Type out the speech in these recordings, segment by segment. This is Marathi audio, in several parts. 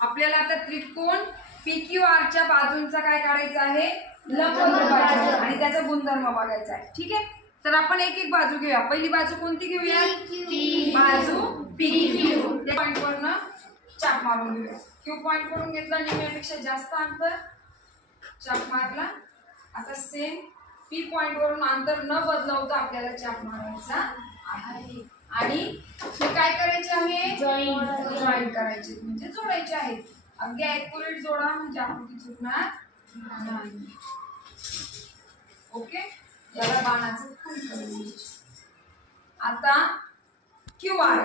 आपल्याला आता त्रिकोण PQR बाजूंचा काय काढायचा आहे, लंबदुभाजक, आणि त्याचा गुणधर्म बघायचा आहे. ठीक आहे, तर आपण एक एक बाजू घेऊया. पहिली बाजू कोणती घेऊया, बाजू PQ. त्या पॉइंट वरनं चाप मारून घेऊया. Q पॉइंट वरून घेतला, निम्म्यापेक्षा जास्त अंतर, चाप मारला. आता सेम P पॉइंट वरून अंतर न बदलवता आपल्याला चाप मारायचा आहे, आणि हे काय करायचे आहे, जॉईंट करायचे, म्हणजे जोडायचे आहेत. अगदी ॲक्युरेट जोडा, म्हणजे आकृती चुकणार नाही. ओके, याला बाणाचं खून करून. आता QR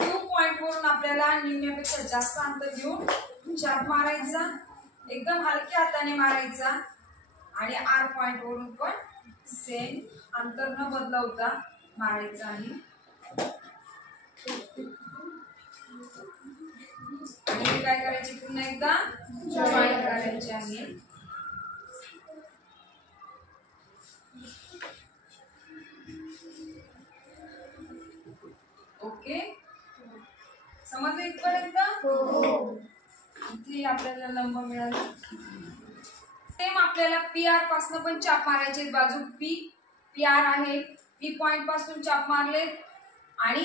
Q पॉइंट वरून आपल्याला निम्म्यापेक्षा जास्त अंतर घेऊन चाप मारायचा, एकदम हलक्या हाताने मारायचा, आणि R पॉइंट वरून पण सेम अंतर न बदलवता मारायचं आहे. आणि हे काय करायचे, पुन्हा एकदा जॉईन करायचे आहे. ओके, समजलं इथपर्यंत? इथे आपल्याला लंब मिळाला. सेम आपल्याला PR पासून पण चाप मारायचे. बाजू PR आहे, P पॉइंट पासून चाप मारले, आणि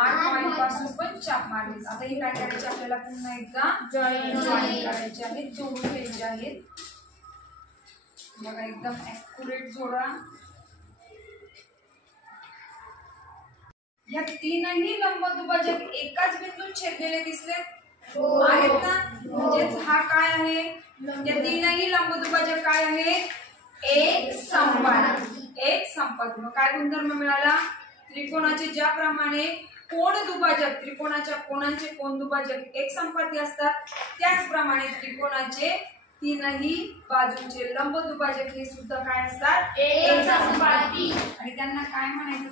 R पॉइंट पासून पण चाप मारले. आता हे काय करायचे, आपल्याला पुन्हा एकदा जॉईन करायचे आहेत, जोडून घ्यायचे आहेत. बघा, एकदम ॲक्युरेट जोडा. या तीनही लंबदुभाजक एकाच बिंदूत छेदलेले दिसले आहेत ना, म्हणजेच हा काय आहे, या तीनही लंबदुभाजक काय आहे, एक संपाती. एक संपाती. मग काय गुणधर्म मिळाला, त्रिकोणाचे ज्याप्रमाणे कोण दुभाजक, त्रिकोणाच्या कोणांचे कोण दुभाजक एक संपाती असतात, त्याचप्रमाणे त्रिकोणाचे तीनही बाजूंचे लंब दुभाजक हे सुद्धा काय असतात, एक संपाती. आणि त्यांना काय म्हणायचं,